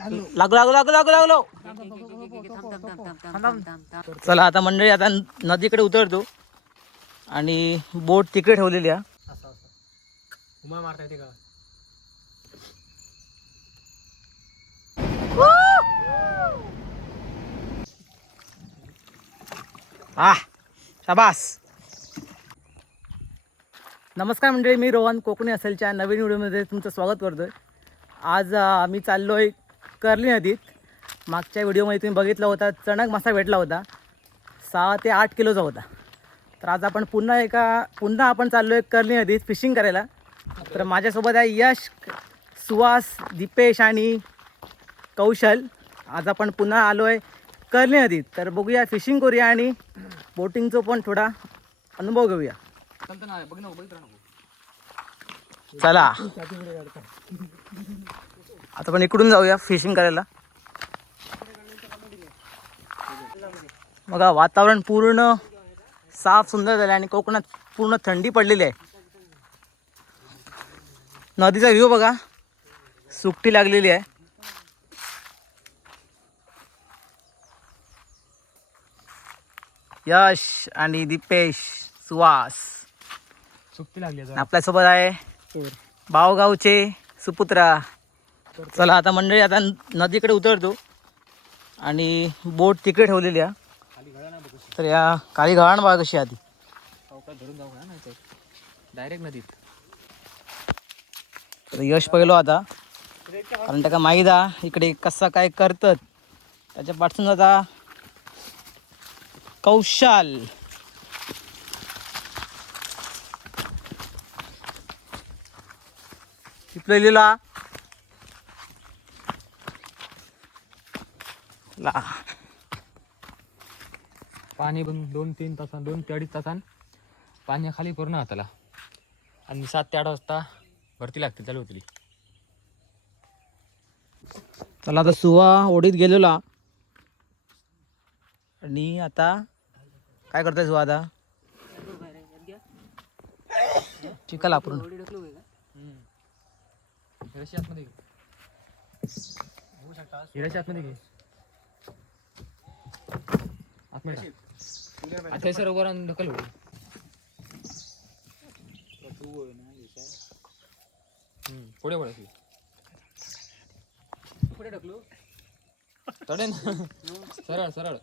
लागलो. लागलो लागलो लागलो लागलो चला आता मंडळी आता नदीकडे उतरतो. आणि बोट तिकडे ठेवलेली आहे. उमा मारता येते का आ शाबास. नमस्कार मंडळी मी रोहन कोकणी असेलच्या नवीन व्हिडिओमध्ये तुमचं स्वागत करतोय. आज आम्ही चाललो आहे कर्ली नदीत मागच्या व्हिडिओमध्ये तुम्ही बघितला होता चणक मासा भेटला होता. सहा ते आठ किलोचा होता. तर आज आपण पुन्हा एका पुन्हा आपण चाललो आहे कर्ली नदीत फिशिंग करायला. तर माझ्यासोबत आहे यश सुहास दीपेश आणि कौशल. आज आपण पुन्हा आलो आहे कर्ली नदीत तर बघूया फिशिंग करूया आणि बोटिंगचा पण थोडा अनुभव घेऊया. चला. आता पण इकडून जाऊया फिशिंग करायला. बघा वातावरण पूर्ण साफ सुंदर झालं आणि कोकणात पूर्ण थंडी पडलेली आहे. नदीचा व्ह्यू बघा सुकटी लागलेली आहे. यश आणि दीपेश सुहास. सुट्टी लागली आपल्यासोबत आहे बावगावचे सुपुत्रा. चला आता मंडळी आता नदीकडे उतरतो. आणि बोट तिकडे ठेवलेली आहे. तर या काळी गव्हाण बघा कशी आधी धरून जाऊ डायरेक्ट नदीत. तर यश पहिलो आता. कारण त्याका माहीत हा इकडे कसा काय करतात. त्याच्यापासून आता कौशाल. टिपलेलीला ला पाणी पण दोन तीन तासान दोन ते अडीच तासान पाणी खाली पूर्ण हाताला आणि सात ते आठ वाजता भरती लागते चालू होती चला आता सुवा ओढीत गेलेला. आणि आता काय करतोय सुवा आता? चिकल आपण हिराशी आतमध्ये हिराशी आतमध्ये घे. आता ढकल पुढे पड अशी. चढे ना. सरळ सरळ.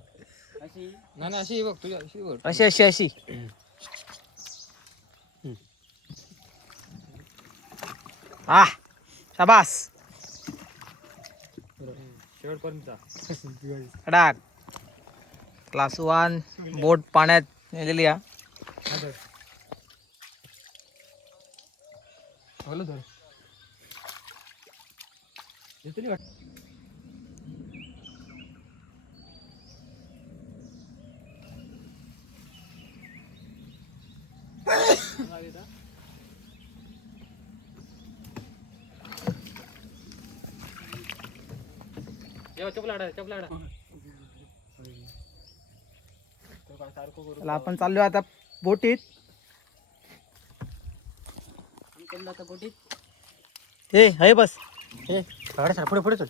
ना ना अशी बघ तुझ्या अशी बघ. अशी अशी अशी. आ शाबास. शेवटपर्यंत जा. क्लास वन बोट पाण्यात नेलेली आहे. चपला चपला आडा तो काय सारखं करू चला आपण चाललो आता बोटीत. हे हे बस. हे. थोडं चल पुढे पुढे चल.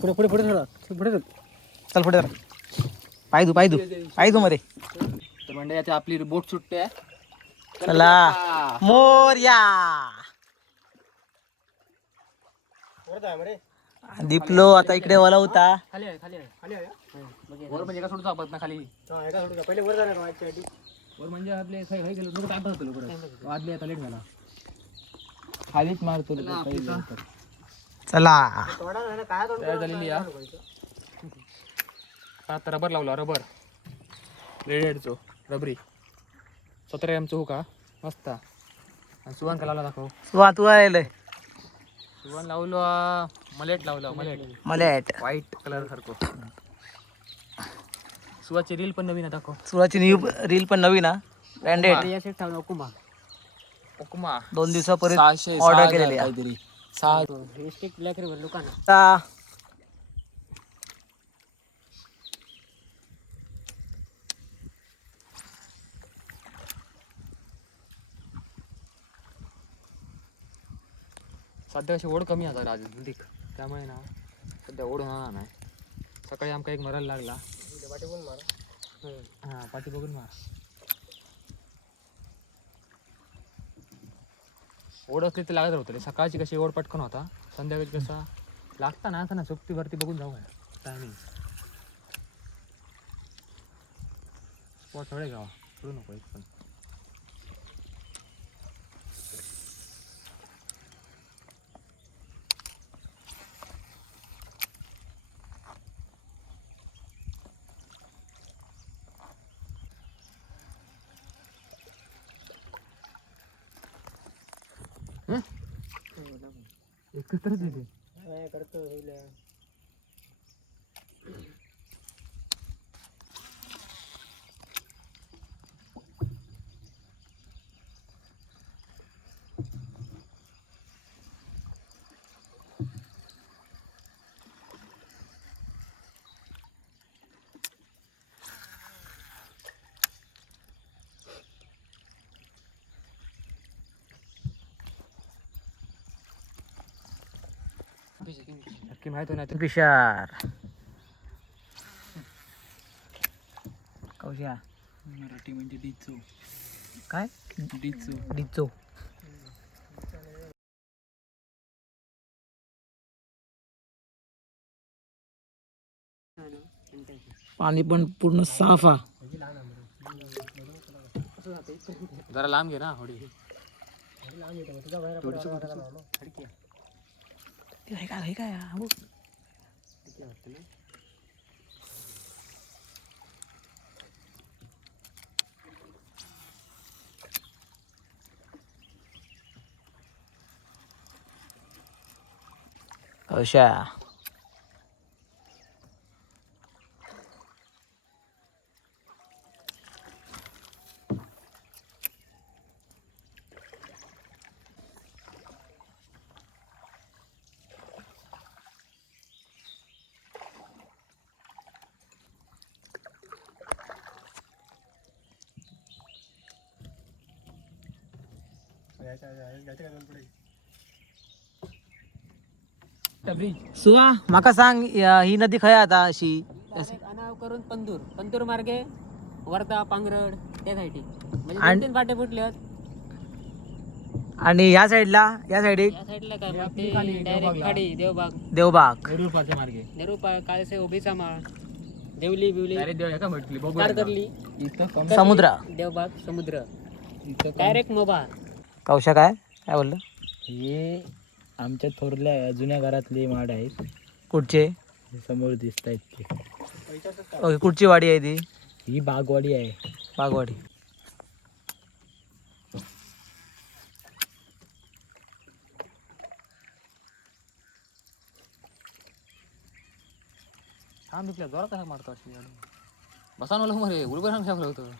पुढे पुढे पुढे थोडा पुढे चल. चल पुढे जरा पाय दू पाय दू पाय दू मध्ये. तर म्हणजे आता आपली बोट सुटते चला. मोर्या. दीपलो आता इकडे वाला होता. खाली आहे खाली आहे. खाली आहे वर म्हणजे एका सोडतो आपण ना खाली. पहिले वर जाणार वर म्हणजे आपले खाली खाली गेलो आता लेट झाला. खालीच मारतो काही. चला तयार झालेली या. आता रबर लावला रबर. रेडेडचो रबरी. सतरा एमचो हो. का मस्त. आणि सुवान का लावला दाखव. तू तू आलेलं सुवान लावलो आ, मलेट लावला मलेट मलेट व्हाईट कलर सारखं. सुवाची रील पण नवीन आहे दाखव. सुराची न्यू रील पण नवीन हा ब्रँडेड ओकुमा ओकुमा दोन दिवसापूर्वी सहाशे ऑर्डर केलेली आहे. काहीतरी. सहा आता सध्या अशी ओढ कमी आता राज नदीक त्यामुळे ना सध्या ओढून होणार नाही. सकाळी आमका एक मरायला लागला. हा पाठी बघून मार. ओढ असली तर लागत होतं रे. सकाळची कशी ओढ पटकन होता संध्याकाळची कसा लागता ना आता ना सुप्ती भरती बघून जाऊ टायमिंग स्पॉट सगळे गावा करू नको एक पण. एकत्रच येते नक्की माहीत नाही तर फिशार कौशा मराठी म्हणजे डिचो. काय? डिचो. डिचो. पाणी पण पूर्ण साफ हा जरा लांब घे ना होडी. हे काय हे काय हा बघ. कौशा सुवा माका सांग या- ही नदी खय आता अशी? अनाव करून पंदूर. पंदूर मार्गे वर्धा पांगरड त्या साईडी. म्हणजे आणि- दोन तीन फाटे फुटले आहेत. आणि या साईडला या साईड? या साईडला काय मग ते डायरेक्ट खाडी देवबाग. देवबाग. नेहरू पा- काळसे उभीचा माळ देवली बिवली. समुद्र. देवबाग समुद्र. इथं डायरेक्ट मोबा कौशा काय? काय बोललं? हे आमच्या थोरल्या जुन्या घरातले माड आहेत. कुठचे? हे समोर दिसत आहेत ते ओके कुठची वाडी आहे ती? ही बागवाडी आहे. बागवाडी. थांब इथल्या जोरात कसा मारतो अशी गाडी बसा मला मरे होतं.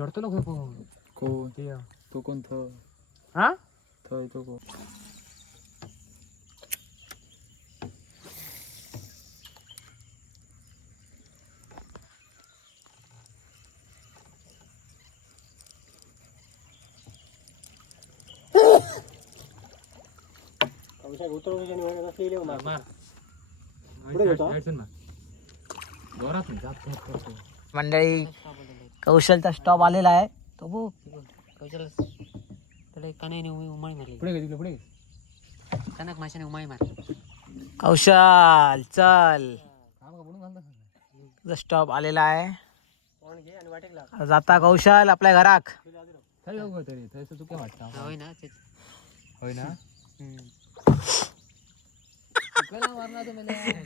चढतो लोक पण कोण ते तो कोण थ हा थय तो कोण मार जोरात नाही, जात जात करतो मंडळी कौशलचा स्टॉप आलेला आहे. तो बघ. कौशल मारली. पुढे पुढे. कनक माशाने उमाळी मारली. कौशल चल. स्टॉप आलेला आहे. जाता कौशल आपल्या घराक. होय ना होय ना.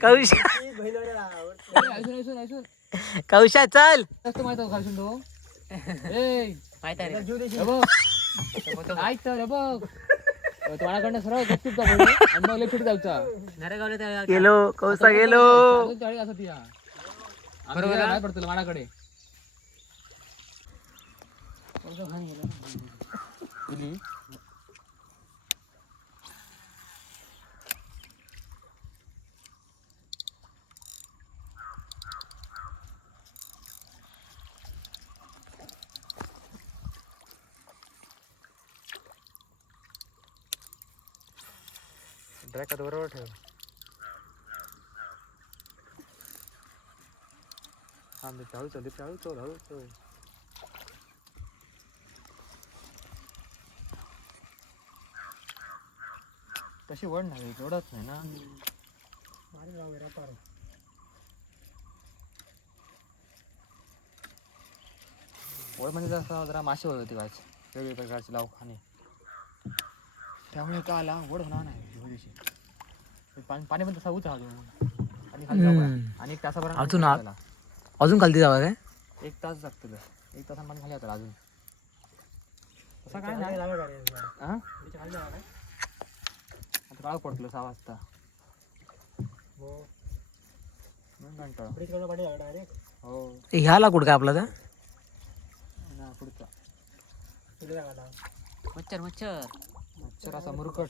कौशल. कौशल चल. माहीत आहे. रे. सरळ गपचूप जा आणि मग लेफ्ट जायचा नरेगावला त्या गेलो कौसा गेलो. अजून बरोबर नाही पडतो माडाकडे. ट्रॅकात बरोबर ठेव. हा मी चालू चालू चालू चल हळू चल तशी वड नाही ओढत नाही ना. वड म्हणजे जसं जरा मासे वळ होती वाच वेगवेगळ्या प्रकारचे लाव खाणे त्यामुळे का आला? वड होणार नाही. पाणी पाणी पण तसा उच अजून आणि खाली जाऊ. आणि एक तासाभर अजून आत? अजून खालती जावा काय? एक तास लागतो. एक तासान पाणी खाली होतं अजून. तसा काय नाही हा? आता काळ पडतो सहा वाजता. म्हणून कंटाळा. हो. ह्या लाकूड काय आपला तर ना पुढचा. मच्छर मच्छर. मच्छर असा मुरकट.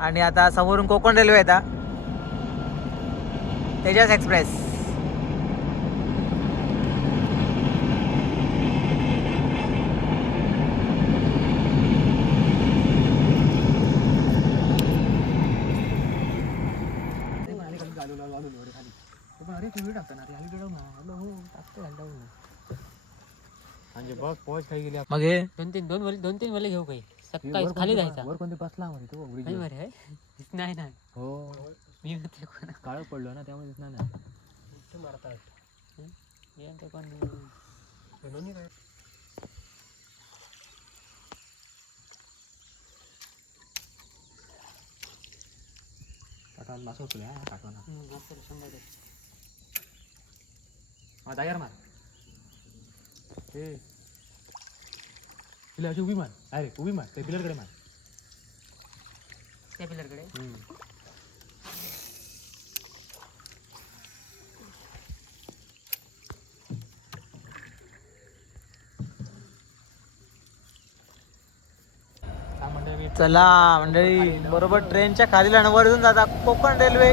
आणि आता समोरून कोकण रेल्वे येतात तेजस एक्सप्रेस. मग हे? दोन तीन दोन दोन तीन वले घेऊ काही. सकाळी खाली जायचा. वर कोणते बसला मध्ये तो नाही बरं आहे नाही नाही हो. मी म्हणते कोण काळ पडलो ना त्यामुळे दिसणार नाही. यांचं कोण? काटवान बसव तुला काटवाना हम्म, असेल शंभर टक्के. हा दायर मार. तिला अशी उभी मार अरे उभी मार त्या पिलरकडे मार त्या पिलरकडे हा मंडळी चला मंडळी बरोबर ट्रेनच्या खाली वरून जाता. कोकण रेल्वे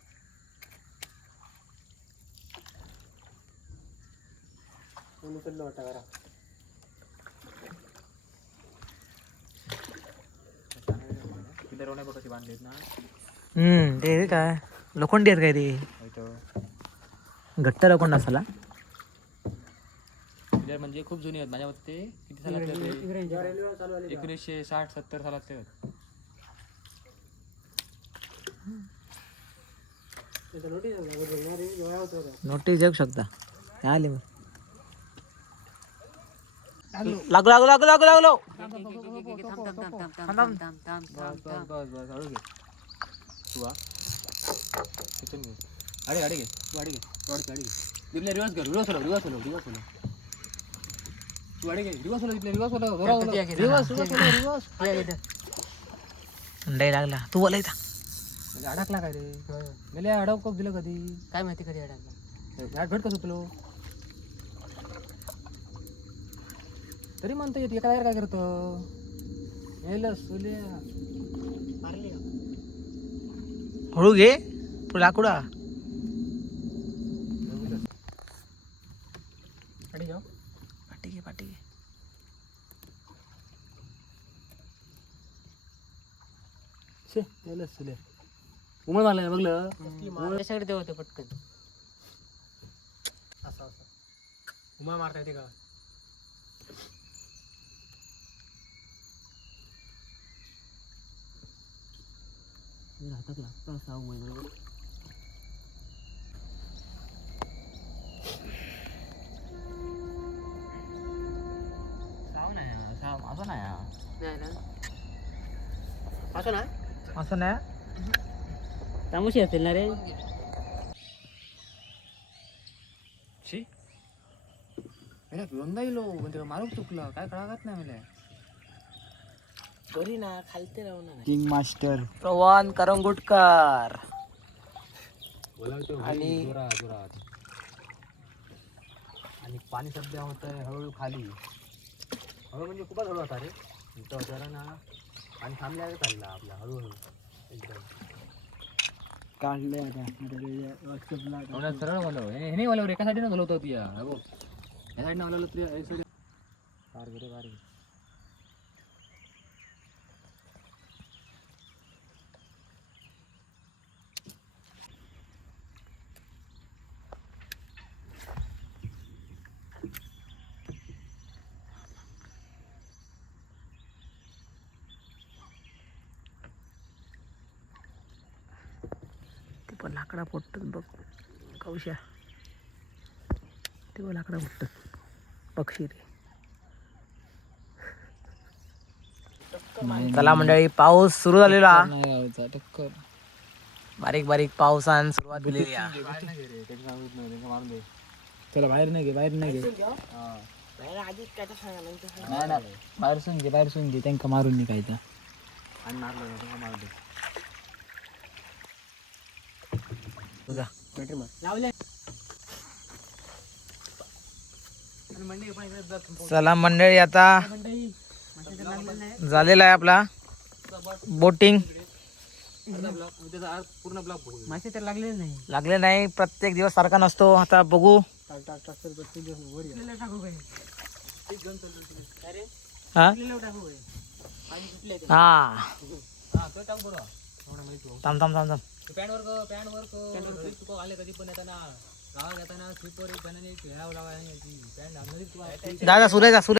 ना हम्म ते काय? लोखंडी आहेत काय ते? घट्ट लोखंड असाला पिलर म्हणजे खूप जुनी आहेत. माझ्या मते ते किती सालातले ते एकोणीसशे साठ सत्तर सालातले आहेत नोटीस देऊ शकता. आले मग? लागलो. लागलो लागलो लागलो लागलो घे. लागला. तू बोलायचा अडकला काय रे? मेल्या अडवकोप दिलं कधी? काय माहिती कधी अडकला. भेट कसं तुला तरी म्हणतो येते एका काय करतं? यायला सुल्या हळू घे तू लाकडा. घे घे शे त्याला सुले उमळ मारला बघलं. त्याच्याकडे ते होते पटकन. असं असं. उमळ मारता येते का? हातात लागतं असा बरोबर नाही ना असं ना असं नाही तामुशी असेल ना रे शी अरे दोनदा येलो पण तेव्हा मारूक चुकलं काय कळागत नाही मला बरी ना खालते राहू ना किंग मास्टर प्रवान करंगुटकर. आणि आणि पाणी सध्या होत आहे हळूहळू खाली. हळू म्हणजे खूपच हळू होता रे. इथं जरा ना पाणी थांबल्यावर चालला आपला हळूहळू. एकदम. काढले आता. व्हॉट्सअपला सरळ बोलव. हे नाही बोलव एका साईडनं बोलवतो ती बघ. या साईडनं बोलवलं तरी ते बघ. कौशा. तेव्हा लाकडं लाकडा पक्षी रे. चला मंडळी पाऊस सुरू झालेला. नाही टक्कर बारीक बारीक पावसान सुरुवात केलेली आहे. चला बाहेर नाही घे बाहेर नाही घे. नाही बाहेर सुन घे बाहेर सुन घे त्यांका मारून निघायचा. आणि मारलं त्यांना तुझा चला मंडळी आता झालेला आहे आपला बोटिंग. त्याचा अर्थ पूर्ण ब्लॉक बघू मासे तर लागले नाही. लागले नाही प्रत्येक दिवस सारखा नसतो. आता बघू. हा? हा. थांब थांब थांब थांब. पॅन वर पॅन वर तुको आले कधी पण येताना. गावात येताना स्लीपर एक जणांनी खेळावं लागायची पॅन नदीत जा जा सुरे जा सुरे